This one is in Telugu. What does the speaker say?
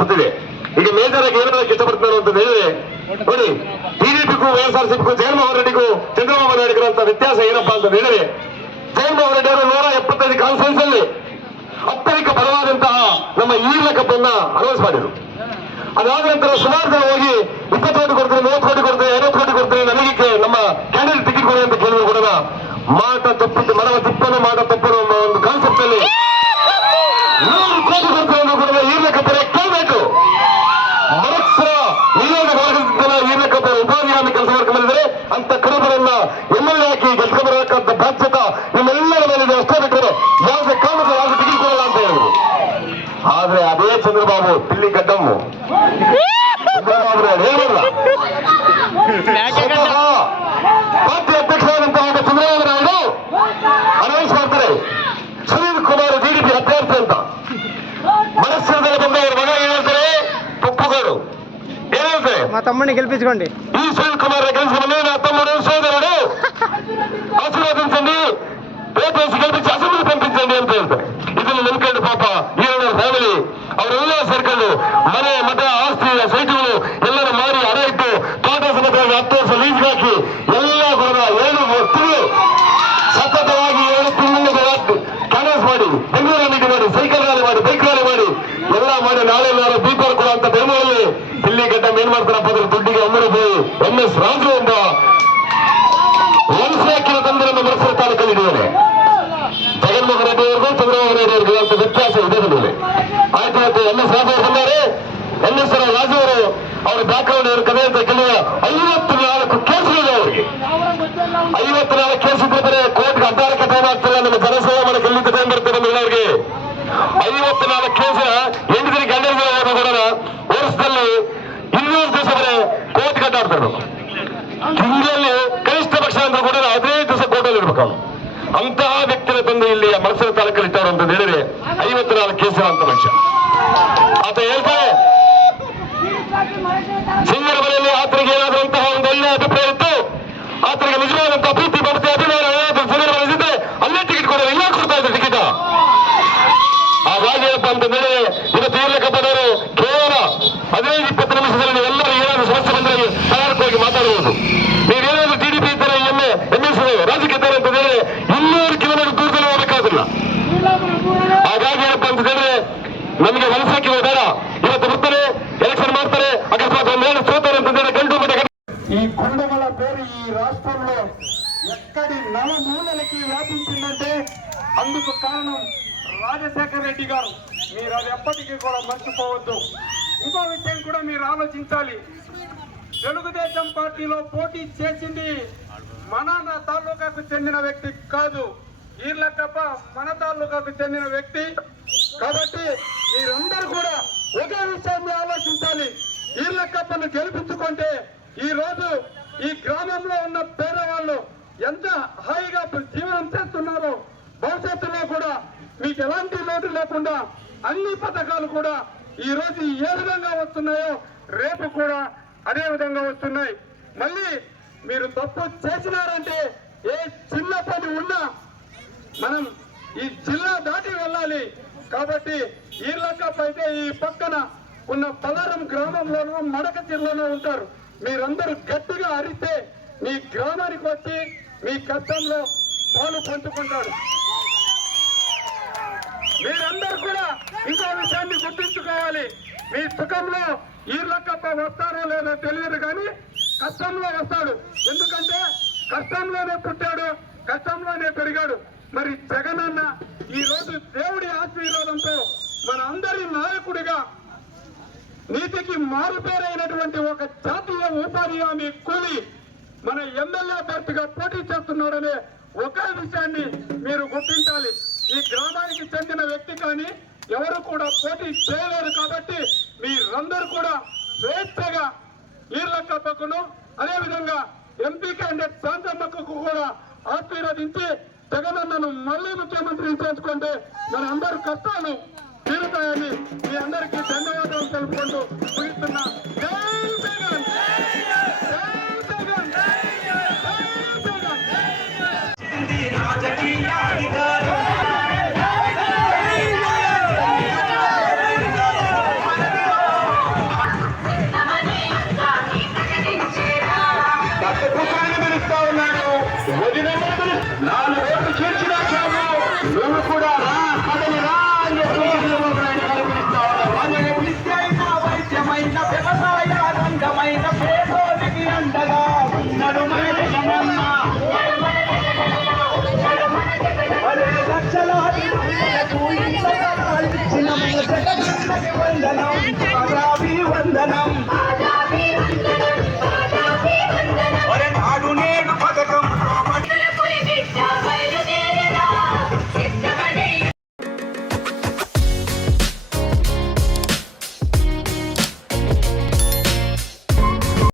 ಬುತ್ತಿದೆ ಈಗ ಮೇಜರ್ ಆಗಿ ಏನು ಹೇಳಕ್ ಇಷ್ಟಪಡ್ತಾರೆ ಅಂತ ಹೇಳಿದ್ರೆ, ನೋಡಿ ಟಿಡಿಪಿಗೂ ವೈಎಸ್ಆರ್ಸಿಪಿಗೂ ಜಗನ್ಮೋಹನ್ ರೆಡ್ಡಿಗೂ ಚಂದ್ರಬಾಬು ನಾಯ್ಡು ಅಂತ ವ್ಯತ್ಯಾಸ ಏನಪ್ಪಾ ಅಂತ ಹೇಳಿದ್ರೆ ಜಗನ್ಮೋಹನ್ ರೆಡ್ಡಿ ಅವರು ನೂರ ಎಪ್ಪತ್ತೈದು ಕಾನ್ಫರೆನ್ಸ್ ಅಲ್ಲಿ ಅತ್ಯಧಿಕ ಬಲವಾದಂತಹ ನಮ್ಮ ಈರ್ಲ ಕಪ್ಪನ್ನ ಅನೌನ್ಸ್ ಮಾಡಿದ್ರು. ಅದಾದ ನಂತರ ಸುಮಾರು ಜನ ಹೋಗಿ ಇಪ್ಪತ್ತು ಕೋಟಿ ಕೊಡ್ತೀನಿ ಮೂವತ್ತು ಕೋಟಿ ಕೊಡ್ತೀನಿ ಐವತ್ತು ಕೋಟಿ ಕೊಡ್ತೀನಿ ನನಗೆ ನಮ್ಮ ಕ್ಯಾಂಡಿಡೇಟ್ ಟಿಕೆಟ್ ಕೊಡಿ ಅಂತ ಕೇಳಿದ್ರು ಕೂಡ ಮಾಟ ತಪ್ಪಿದ್ದು ಕಡಬರನ್ನ ಎಂ ಎಲ್ ಎ ಹಾಕಿ ಗೆಲ್ಕೊಂಡ್ಬರತಕ್ಕಂಥ ಬಾಧ್ಯತೆ ನಿಮ್ಮೆಲ್ಲರ ಮೇಲೆ ಅಷ್ಟೇ ಬಿಟ್ಟರೆ ಯಾವುದೇ ಕಾರಣಕ್ಕೂ ಯಾವುದೇ ಟಿಕೆಟ್ ಕೊಡಲ್ಲ ಅಂತ ಹೇಳಿದ್ರು ಆದ್ರೆ ಅದೇ ಚಂದ್ರಬಾಬು ಪಿಲ್ಲಿ ಗಡ್ಡಮ್ಮು ಚಂದ್ರಬಾಬು ನಾಯ್ಡು ಹೇಳಿಲ್ಲ ಸ್ವತಃ ಪಾರ್ಟಿ ಅಧ್ಯಕ್ಷರಾದಂತಹ ಒಬ್ಬ ಚಂದ್ರಬಾಬು ನಾಯ್ಡು ಅನೌನ್ಸ್ ಮಾಡ್ತಾರೆ ಸುನೀಲ್ ಕುಮಾರ್ ಡಿಡಿಪಿ ಅಭ್ಯರ್ಥಿ ಅಂತ ಮನಸ್ಸಿನಲ್ಲಿ ಬಂದ ಅವ್ರ ಮಗ ಏನ್ ಹೇಳ್ತಾರೆ ಪಪ್ಪುಗಾಡು ಏನ್ ಹೇಳ್ತಾರೆ మా తమ్ముడిని గెలిపించుకోండి ఈ సునీల్ కుమార్ గెలిచిన నా తమ్ముడు సోదరుడు ఆశీర్వదించండి ఓటేసి గెలిపించి అసెంబ్లీ పంపించండి ಅಂತ ಹೇಳ್ತಾರೆ ಇದನ್ನು ನಂಬ್ಕೊಂಡು ಪಾಪ ಈರಣ್ಣ ಫ್ಯಾಮಿಲಿ ಅವರೆಲ್ಲ ಸೇರ್ಕೊಂಡು ಮನೆ ಮಠ ಆಸ್ತಿ ಸೈಟುಗಳು ಎಲ್ಲರ ಮಾರಿ ಹಣ ಇಟ್ಟು ತೋಟ ಸಮೇತ ಹತ್ತು ವರ್ಷ ಲೀಸ್ಗೆ ಹಾಕಿ ಎಲ್ಲ ಕೂಡ ಏಳು ತಿಂಗಳು ಸತತವಾಗಿ ಏಳು ತಿಂಗಳು ಕ್ಯಾನ್ವಾಸ್ ಮಾಡಿ ಬೆಂಗಳೂರು ಮೀಟಿಂಗ್ ಮಾಡಿ ಸೈಕಲ್ ರ್ಯಾಲಿ ಮಾಡಿ ಬೈಕ್ ರ್ಯಾಲಿ ಮಾಡಿ ಎಲ್ಲ ಮಾಡಿ ನಾಳೆ ನಾಳೆ ದೀಪಾವಳಿ ಕೂಡ ಅಂತ ಬೆಂಗಳೂರಲ್ಲಿ ಇಲ್ಲಿ ಗಡ್ಡ ಏನ್ ಮಾಡ್ತಾರಪ್ಪ ಅದ್ರ ದುಡ್ಡಿಗೆ ಅಮ್ಮನ ಹೋಗಿ ಎಂ ಎಸ್ ರಾಜು ತಾಲೂಕಲ್ಲಿದ್ದಾರೆ ಜಗನ್ಮೋಹನ್ ರೆಡ್ಡಿ ಅವರಿಗೂ ಚಂದ್ರಬಾಬು ನಾಯ್ಡು ಅವರಿಗೂ ಅಂತ ವ್ಯತ್ಯಾಸ ಇದೆ ಮೇಲೆ. ಆಯ್ತು ಆಯ್ತು ಎಂ ಎಸ್ ರಾಜು ಅವರು ಬಂದರೆ ಎಂ ಎಸ್ ರಾಜು ಅವರು ಅವರ ಬ್ಯಾಕ್ಗ್ರೌಂಡ್ ಇವರು ಕಥೆ ಅಂತ ಕೆಲವು ಐವತ್ತು ನಾಲ್ಕು ಕೇಸುಗಳಿದೆ ಅವರಿಗೆ. ಐವತ್ತು ನಾಲ್ಕು ಕೇಸ್ ಇದ್ರೆ ಬರೀ ಕೋರ್ಟ್ಗೆ ಅದಾರಕ್ಕೆ ಟೈಮ್ ಆಗ್ತಿಲ್ಲ, ನಮ್ಮ ಜನಸೇವೆ ಮಾಡಕ್ಕೆ ಎಲ್ಲಿ ಟೈಮ್ ಬರ್ತದೆ ಅವ್ರಿಗೆ. ಐವತ್ತು ನಾಲ್ಕು ಕೇಸ್ ಎಂಟು ಗಂಡರಿಗೆ ವರ್ಷದಲ್ಲಿ ಇನ್ನೂರು ದಿವಸ ಕೋರ್ಟ್ ಕಟ್ಟಾಡ್ತಾರೆ ತಿಂಗಳಲ್ಲಿ ಕನಿಷ್ಠ ಪಕ್ಷ ಅಂತ ಕೂಡ ಹದಿನೈದು ದಿವಸ ಕೋರ್ಟಲ್ಲಿ ಇರ್ಬೇಕು ಅವನು ಅಂತಹ ವ್ಯಕ್ತಿನ ತಂದು ಇಲ್ಲಿ ಮಲಸರ ತಾಲೂಕಲ್ಲಿ ಇಟ್ಟವರು ಅಂತ ಹೇಳಿದ್ರೆ ಐವತ್ತು ನಾಲ್ಕು ಕೇಸಿನ ಅಂತ ಮನುಷ್ಯ. ಆತ ಹೇಳ್ತಾರೆ ಸಿಂಗರ ಮನೆಯಲ್ಲಿ ಆತನಿಗೆ ಏನಾದರೂ ಅಂತಹ ಒಂದು ಒಳ್ಳೆಯ ಅಭಿಪ್ರಾಯ ಇತ್ತು, ಆತನಿಗೆ ನಿಜವಾದಂತಹ ಪ್ರೀತಿ ಮಮತೆ ಅಭಿಮಾನ ಸಿಂಗರ ಮನೆಯಿದ್ರೆ ಅಲ್ಲೇ ಟಿಕೆಟ್ ಕೊಡೋರು ಇಲ್ಲ ಕೊಡ್ತಾ ಇದ್ರು ಟಿಕೆಟ್ ಹಾಗಾಗಿ ಏನಪ್ಪ ಅಂತ ಇವತ್ತು ಇರ್ಲಕ್ಕಪ್ಪದವರು ಕೇವಲ ಹದಿನೈದು, ಇಪ್ಪತ್ತು ನಿಮಿಷದಲ್ಲಿ ಎಲ್ಲರೂ ಏನಾದರೂ ಸಮಸ್ಯೆ ಬಂದರೆ ತಯಾರಕ್ಕೆ ಮಾತಾಡಬಹುದು ఈ పేరు ఈ రాష్ట్రంలో ఎక్కడి నలుమూలలకి వ్యాపించిందంటే అందుకు కారణం రాజశేఖర రెడ్డి గారు. మీరు అది ఎప్పటికీ కూడా మర్చిపోవద్దు. ఇంకో విషయం కూడా మీరు ఆలోచించాలి. తెలుగుదేశం పార్టీలో పోటీ చేసింది మన తాలూకాకు చెందిన వ్యక్తి కాదు. ఈర్లకప్ప మన తాలూకాకు చెందిన వ్యక్తి. కాబట్టి మీరందరూ కూడా ఒకే విషయాన్ని ఆలోచించాలి. ఈర్లకప్పను గెలిపించుకుంటే ఈ రోజు ఈ గ్రామంలో ఉన్న పేదవాళ్ళు ఎంత హాయిగా జీవనం చేస్తున్నారో భవిష్యత్తులో కూడా మీకు ఎలాంటి లోటు లేకుండా అన్ని పథకాలు కూడా ఈ రోజు ఏ విధంగా వస్తున్నాయో రేపు కూడా అదే విధంగా వస్తున్నాయి. మళ్ళీ మీరు తప్పు చేసినారంటే ఏ చిన్న పని ఉన్నా మనం ఈ జిల్లా దాటి వెళ్ళాలి. కాబట్టి ఈ అయితే ఈ పక్కన ఉన్న పలారం గ్రామంలోనూ మడక జిల్లాలో ఉంటారు. మీరందరూ గట్టిగా అరిస్తే మీ గ్రామానికి వచ్చి మీ కష్టంలో పాలు పంచుకుంటారు. మీరందరూ కూడా ఇంకో విషయాన్ని గుర్తుంచుకోవాలి. మీ సుఖంలో ఈర్లకప్ప వస్తారో లేదో తెలియదు కానీ కష్టంలో వస్తాడు. ఎందుకంటే కష్టంలోనే పుట్టాడు కష్టంలోనే పెరిగాడు. మరి జగనన్న ఈ రోజు దేవుడి ఆశీర్వాదంతో మన అందరి నాయకుడిగా నీతికి మారుపేరైనటువంటి ఒక జాతీయ ఉపాధి హామీ కూలి మన ఎమ్మెల్యే అభ్యర్థిగా పోటీ చేస్తున్నారనే ఒకే విషయాన్ని మీరు గుర్తించాలి. ఈ గ్రామానికి చెందిన వ్యక్తి కానీ ఎవరు కూడా పోటీ చేయలేరు కాబట్టి మీరందరూ కూడా స్వేచ్ఛగా ఈర్లకప్పకును అదేవిధంగా ఎంపీ క్యాండిడేట్ శాంతమ్మకు కూడా ఆశీర్వదించి జగనన్నను మళ్ళీ ముఖ్యమంత్రిని చేసుకుంటే మన అందరూ కష్టాలు తీరుతాయని మీ అందరికీ ధన్యవాదాలు తెలుపుకుంటూ ముగిస్తున్నా. రాజకీయ వందనం వందనం